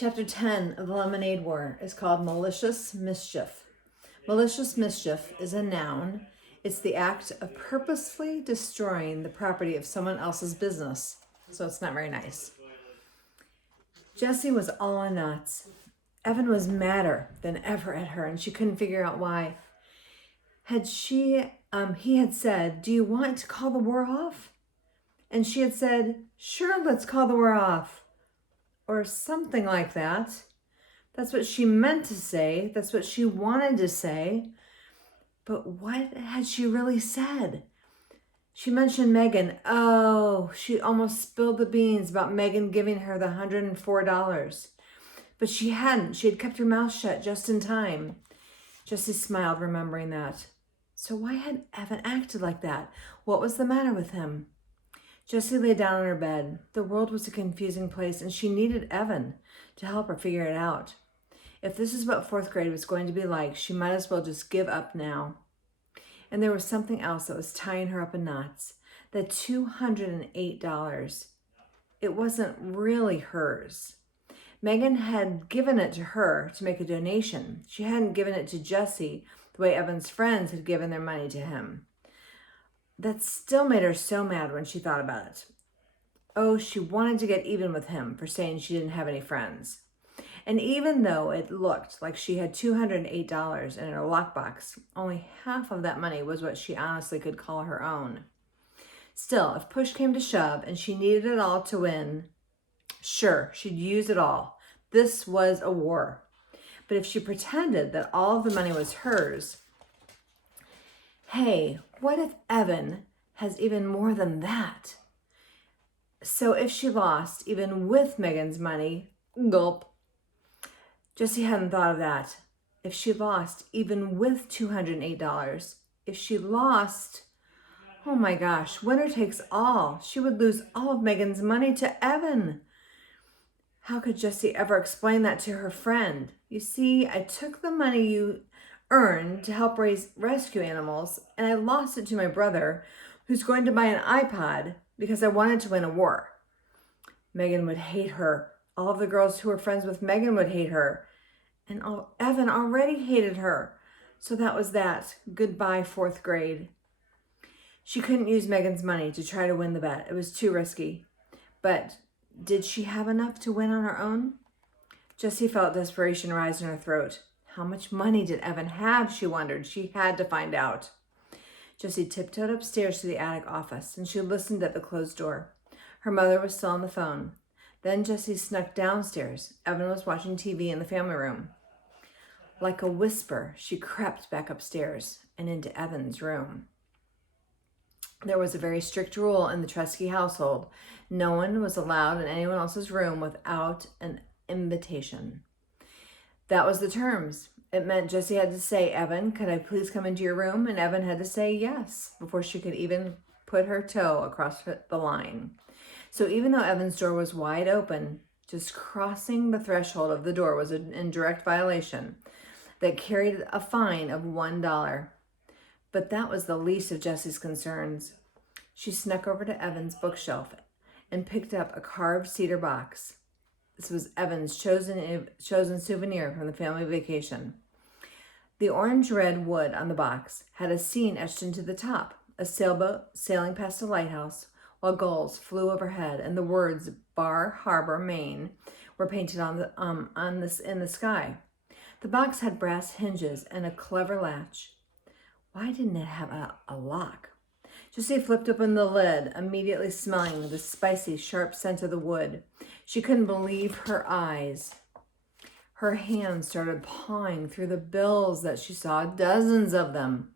Chapter 10 of the Lemonade War is called Malicious Mischief. Malicious mischief is a noun. It's the act of purposefully destroying the property of someone else's business. So it's not very nice. Jessie was all in knots. Evan was madder than ever at her, and she couldn't figure out why. He had said, "Do you want to call the war off?" And she had said, "Sure, let's call the war off." Or something like that. That's what she meant to say. That's what she wanted to say. But what had she really said? She mentioned Megan. Oh, she almost spilled the beans about Megan giving her the $104. But she hadn't. She had kept her mouth shut just in time. Jessie smiled, remembering that. So why had Evan acted like that? What was the matter with him? Jessie lay down on her bed. The world was a confusing place, and she needed Evan to help her figure it out. If this is what fourth grade was going to be like, she might as well just give up now. And there was something else that was tying her up in knots. The $208. It wasn't really hers. Megan had given it to her to make a donation. She hadn't given it to Jessie the way Evan's friends had given their money to him. That still made her so mad when she thought about it. Oh, she wanted to get even with him for saying she didn't have any friends. And even though it looked like she had $208 in her lockbox, only half of that money was what she honestly could call her own. Still, if push came to shove and she needed it all to win, sure, she'd use it all. This was a war. But if she pretended that all of the money was hers, hey, what if Evan has even more than that? So if she lost, even with Megan's money, gulp. Jessie hadn't thought of that. If she lost, even with $208, if she lost, oh my gosh, winner takes all. She would lose all of Megan's money to Evan. How could Jessie ever explain that to her friend? You see, I took the money you earned to help raise rescue animals, and I lost it to my brother, who's going to buy an iPod because I wanted to win a war. Megan would hate her. All of the girls who were friends with Megan would hate her. And Evan already hated her. So that was that. Goodbye, fourth grade. She couldn't use Megan's money to try to win the bet. It was too risky. But did she have enough to win on her own? Jessie felt desperation rise in her throat. How much money did Evan have, she wondered. She had to find out. Jessie tiptoed upstairs to the attic office, and she listened at the closed door. Her mother was still on the phone. Then Jessie snuck downstairs. Evan was watching TV in the family room. Like a whisper, she crept back upstairs and into Evan's room. There was a very strict rule in the Tresky household. No one was allowed in anyone else's room without an invitation. That was the terms. It meant Jessie had to say, "Evan, could I please come into your room?" And Evan had to say yes before she could even put her toe across the line. So even though Evan's door was wide open, just crossing the threshold of the door was in direct violation that carried a fine of $1. But that was the least of Jessie's concerns. She snuck over to Evan's bookshelf and picked up a carved cedar box. This was Evan's chosen souvenir from the family vacation. The orange-red wood on the box had a scene etched into the top, a sailboat sailing past a lighthouse while gulls flew overhead, and the words "Bar Harbor, Maine" were painted in the sky. The box had brass hinges and a clever latch. Why didn't it have a lock? Jessie flipped open the lid, immediately smelling the spicy, sharp scent of the wood. She couldn't believe her eyes. Her hands started pawing through the bills that she saw, dozens of them.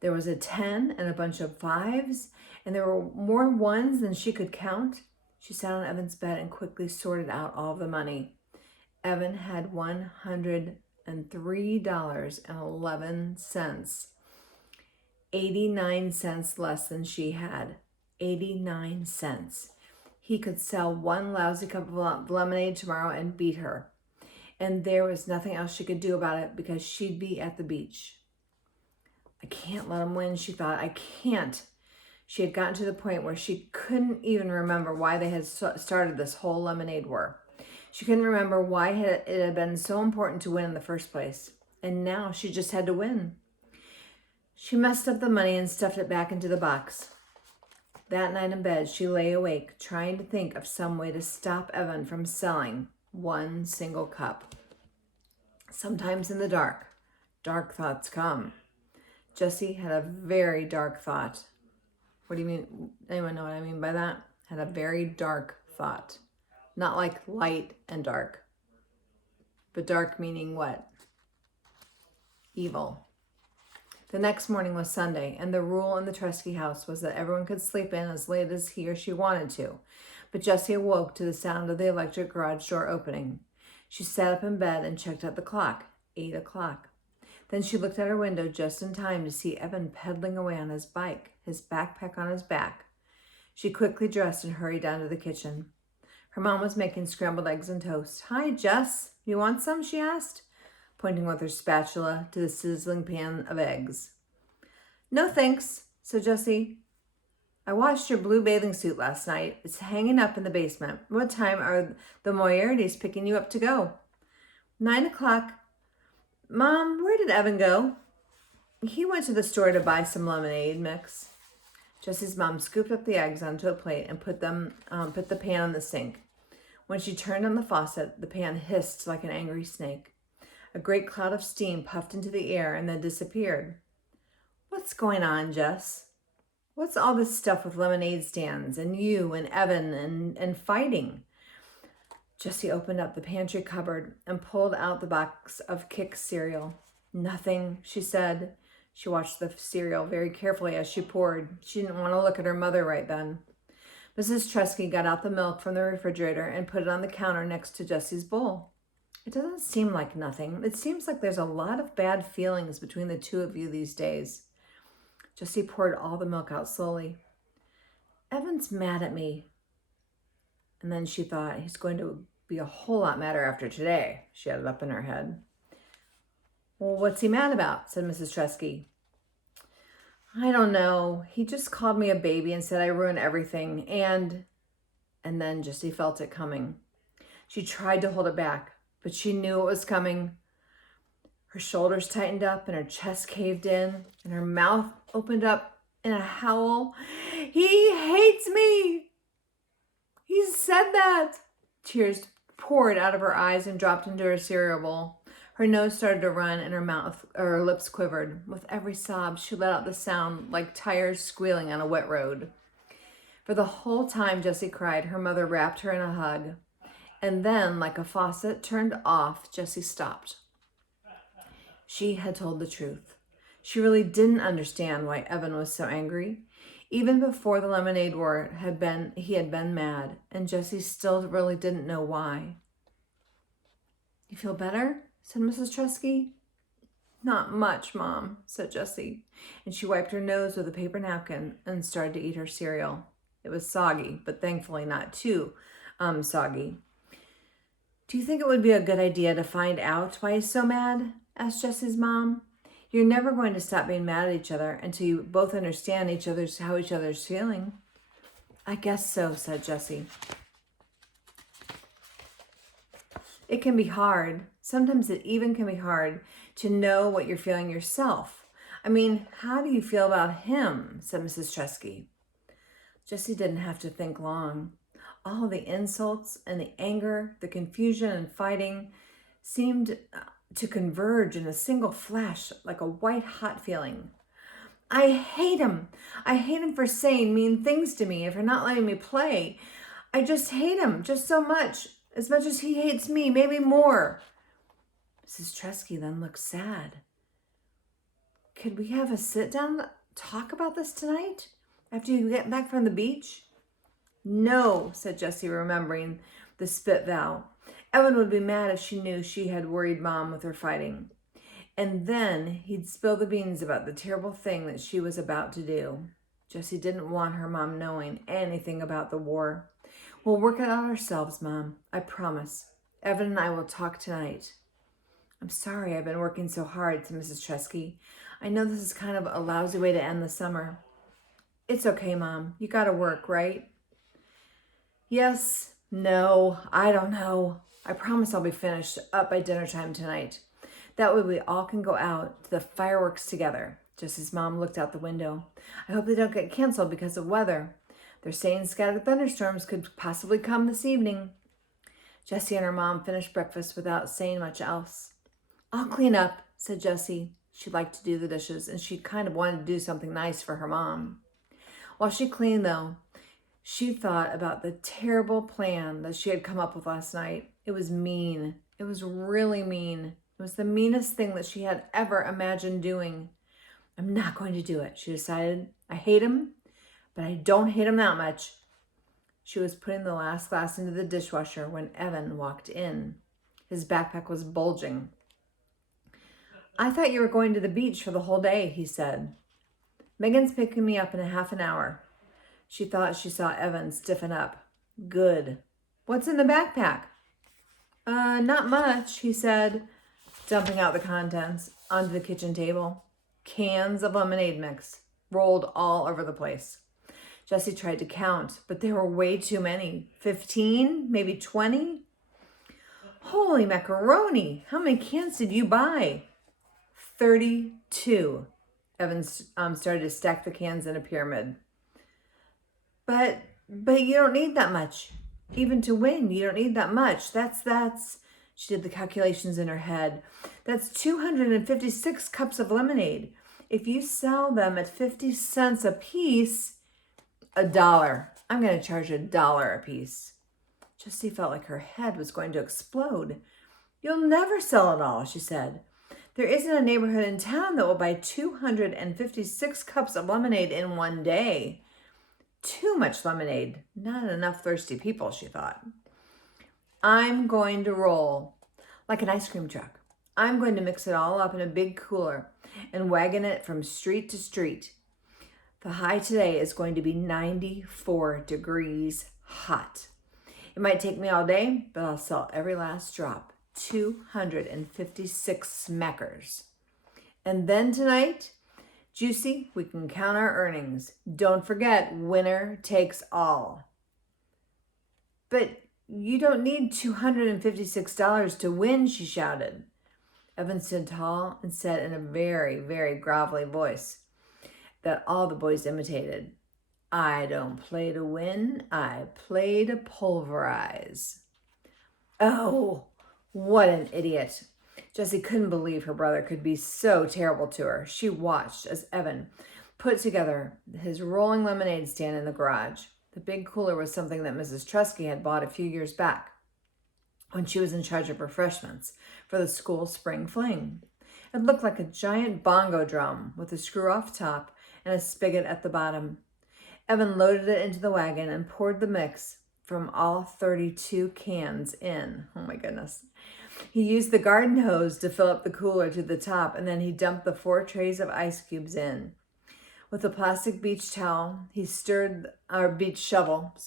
There was a 10 and a bunch of 5s, and there were more 1s than she could count. She sat on Evan's bed and quickly sorted out all of the money. Evan had $103.11. 89 cents less than she had. 89 cents. He could sell one lousy cup of lemonade tomorrow and beat her. And there was nothing else she could do about it because she'd be at the beach. I can't let him win, she thought. I can't. She had gotten to the point where she couldn't even remember why they had started this whole lemonade war. She couldn't remember why it had been so important to win in the first place. And now she just had to win. She messed up the money and stuffed it back into the box. That night in bed, she lay awake, trying to think of some way to stop Evan from selling one single cup. Sometimes in the dark thoughts come. Jessie had a very dark thought. What do you mean? Anyone know what I mean by that? Had a very dark thought. Not like light and dark, but dark meaning what? Evil. The next morning was Sunday, and the rule in the Tresky house was that everyone could sleep in as late as he or she wanted to. But Jessie awoke to the sound of the electric garage door opening. She sat up in bed and checked at the clock. 8 o'clock. Then she looked at her window just in time to see Evan pedaling away on his bike, his backpack on his back. She quickly dressed and hurried down to the kitchen. Her mom was making scrambled eggs and toast. "Hi, Jess. You want some?" she asked, pointing with her spatula to the sizzling pan of eggs. "No, thanks," said Jessie. "I washed your blue bathing suit last night. It's hanging up in the basement. What time are the Moriartys picking you up to go?" 9 o'clock. "Mom, where did Evan go?" "He went to the store to buy some lemonade mix." Jessie's mom scooped up the eggs onto a plate and put the pan in the sink. When she turned on the faucet, the pan hissed like an angry snake. A great cloud of steam puffed into the air and then disappeared. "What's going on, Jess? What's all this stuff with lemonade stands and you and Evan and fighting?" Jessie opened up the pantry cupboard and pulled out the box of Kix cereal. "Nothing," she said. She watched the cereal very carefully as she poured. She didn't want to look at her mother right then. Mrs. Tresky got out the milk from the refrigerator and put it on the counter next to Jessie's bowl. "It doesn't seem like nothing. It seems like there's a lot of bad feelings between the two of you these days." Jessie poured all the milk out slowly. "Evan's mad at me." And then she thought, he's going to be a whole lot madder after today. She had it up in her head. "Well, what's he mad about?" said Mrs. Tresky. "I don't know. He just called me a baby and said I ruined everything. And then Jessie felt it coming. She tried to hold it back, but she knew it was coming. Her shoulders tightened up and her chest caved in and her mouth opened up in a howl. "He hates me! He said that!" Tears poured out of her eyes and dropped into her cereal bowl. Her nose started to run and her lips quivered. With every sob, she let out the sound like tires squealing on a wet road. For the whole time Jessie cried, her mother wrapped her in a hug. And then, like a faucet turned off, Jessie stopped. She had told the truth. She really didn't understand why Evan was so angry. Even before the lemonade war he had been mad, and Jessie still really didn't know why. "You feel better?" said Mrs. Tresky. "Not much, Mom," said Jessie, and she wiped her nose with a paper napkin and started to eat her cereal. It was soggy, but thankfully not too soggy. "Do you think it would be a good idea to find out why he's so mad?" asked Jessie's mom. "You're never going to stop being mad at each other until you both understand how each other's feeling." "I guess so," said Jessie. "It can be hard. Sometimes it even can be hard to know what you're feeling yourself. I mean, how do you feel about him?" said Mrs. Tresky. Jessie didn't have to think long. All the insults and the anger, the confusion and fighting seemed to converge in a single flash like a white-hot feeling. "I hate him. I hate him for saying mean things to me and for not letting me play. I just hate him just so much as he hates me, maybe more." Mrs. Tresky then looked sad. "Could we have a sit-down talk about this tonight after you get back from the beach?" "No," said Jessie, remembering the spit vow. Evan would be mad if she knew she had worried Mom with her fighting. And then he'd spill the beans about the terrible thing that she was about to do. Jessie didn't want her mom knowing anything about the war. "We'll work it out ourselves, Mom. I promise. Evan and I will talk tonight." "I'm sorry I've been working so hard," said Mrs. Tresky. "I know this is kind of a lousy way to end the summer." "It's okay, Mom. You gotta work, right?" "Yes, no, I don't know." I promise I'll be finished up by dinner time tonight. That way we all can go out to the fireworks together. Jesse's mom looked out the window. I hope they don't get canceled because of weather. They're saying scattered thunderstorms could possibly come this evening. Jessie and her mom finished breakfast without saying much else. I'll clean up, said Jessie. She liked to do the dishes, and she kind of wanted to do something nice for her mom. While she cleaned, though, she thought about the terrible plan that she had come up with last night. It was mean. It was really mean. It was the meanest thing that she had ever imagined doing. I'm not going to do it, she decided. I hate him, but I don't hate him that much. She was putting the last glass into the dishwasher when Evan walked in. His backpack was bulging. I thought you were going to the beach for the whole day, he said. Megan's picking me up in a half an hour. She thought she saw Evan stiffen up. Good. What's in the backpack? Not much, he said, dumping out the contents onto the kitchen table. Cans of lemonade mix, rolled all over the place. Jessie tried to count, but there were way too many. 15, maybe 20? Holy macaroni! How many cans did you buy? 32. Evan started to stack the cans in a pyramid. But you don't need that much. Even to win, you don't need that much. That's, she did the calculations in her head. That's 256 cups of lemonade. If you sell them at 50 cents a piece, $1. I'm going to charge $1 a piece. Jessie felt like her head was going to explode. You'll never sell it all, she said. There isn't a neighborhood in town that will buy 256 cups of lemonade in one day. Too much lemonade. Not enough thirsty people, she thought. I'm going to roll like an ice cream truck. I'm going to mix it all up in a big cooler and wagon it from street to street. The high today is going to be 94 degrees hot. It might take me all day, but I'll sell every last drop. 256 smackers. And then tonight, Juicy, we can count our earnings. Don't forget, winner takes all. But you don't need $256 to win, she shouted. Evan stood tall and said in a very, very grovelly voice that all the boys imitated, I don't play to win, I play to pulverize. Oh, what an idiot. Jessie couldn't believe her brother could be so terrible to her. She watched as Evan put together his rolling lemonade stand in the garage. The big cooler was something that Mrs. Trusky had bought a few years back when she was in charge of refreshments for the school spring fling. It looked like a giant bongo drum with a screw-off top and a spigot at the bottom. Evan loaded it into the wagon and poured the mix from all 32 cans in. Oh my goodness. He used the garden hose to fill up the cooler to the top, and then he dumped the 4 trays of ice cubes in. With a plastic beach shovel, he stirred the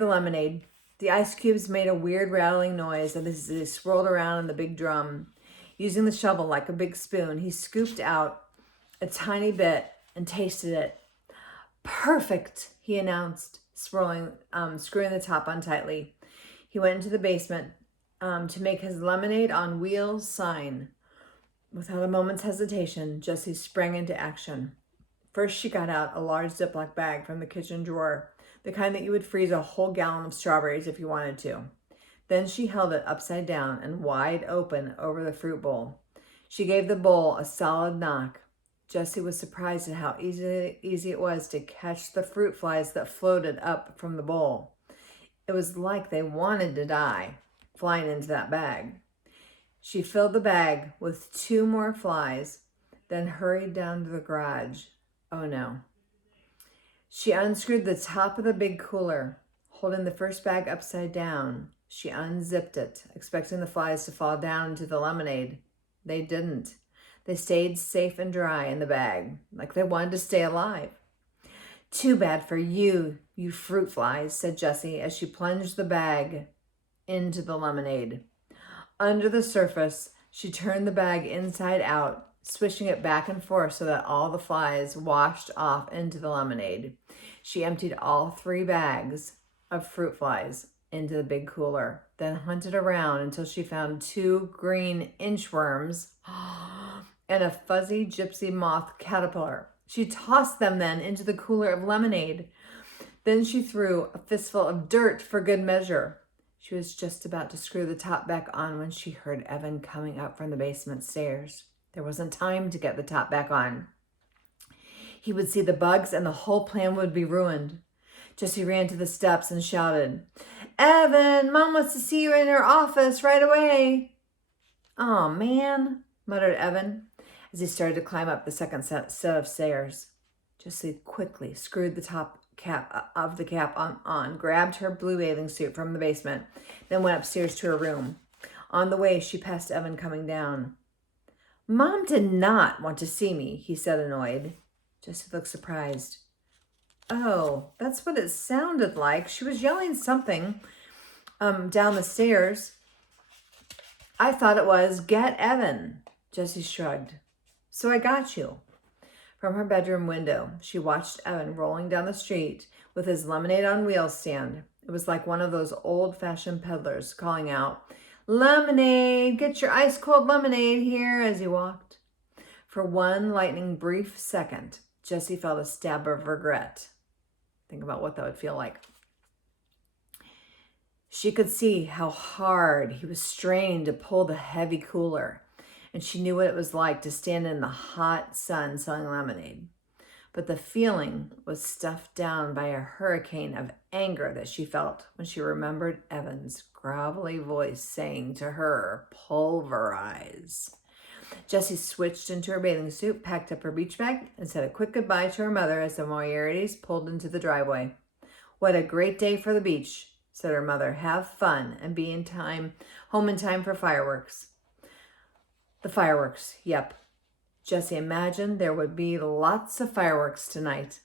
lemonade. The ice cubes made a weird rattling noise as they swirled around in the big drum. Using the shovel like a big spoon, he scooped out a tiny bit and tasted it. Perfect, he announced, screwing the top on tightly. He went into the basement to make his lemonade on wheels sign. Without a moment's hesitation, Jessie sprang into action. First, she got out a large Ziploc bag from the kitchen drawer, the kind that you would freeze a whole gallon of strawberries if you wanted to. Then she held it upside down and wide open over the fruit bowl. She gave the bowl a solid knock. Jessie was surprised at how easy it was to catch the fruit flies that floated up from the bowl. It was like they wanted to die, flying into that bag. She filled the bag with 2 more flies, then hurried down to the garage. Oh no. She unscrewed the top of the big cooler. Holding the first bag upside down, she unzipped it, expecting the flies to fall down into the lemonade. They didn't. They stayed safe and dry in the bag, like they wanted to stay alive. Too bad for you, you fruit flies, said Jessie as she plunged the bag into the lemonade. Under the surface, she turned the bag inside out, swishing it back and forth so that all the flies washed off into the lemonade. She emptied all 3 bags of fruit flies into the big cooler, then hunted around until she found 2 green inchworms and a fuzzy gypsy moth caterpillar. She tossed them then into the cooler of lemonade. Then she threw a fistful of dirt for good measure. She was just about to screw the top back on when she heard Evan coming up from the basement stairs. There wasn't time to get the top back on. He would see the bugs and the whole plan would be ruined. Jessie ran to the steps and shouted, "Evan, Mom wants to see you in her office right away." "Oh, man," muttered Evan as he started to climb up the second set of stairs. Jessie quickly screwed the top cap on, grabbed her blue bathing suit from the basement, then went upstairs to her room. On the way, she passed Evan coming down. "Mom did not want to see me," he said, annoyed. Jessie looked surprised. "Oh, that's what it sounded like. She was yelling something down the stairs. I thought it was, 'Get Evan.'" Jessie shrugged. "So I got you." From her bedroom window, she watched Evan rolling down the street with his lemonade on wheels stand. It was like one of those old-fashioned peddlers calling out, "Lemonade, get your ice-cold lemonade here," as he walked. For one lightning brief second, Jessie felt a stab of regret. Think about what that would feel like. She could see how hard he was straining to pull the heavy cooler, and she knew what it was like to stand in the hot sun selling lemonade. But the feeling was stuffed down by a hurricane of anger that she felt when she remembered Evan's gravelly voice saying to her, "Pulverize." Jessie switched into her bathing suit, packed up her beach bag, and said a quick goodbye to her mother as the Moriartys pulled into the driveway. "What a great day for the beach," said her mother. "Have fun and be home in time for fireworks." The fireworks, yep. Jessie imagined there would be lots of fireworks tonight.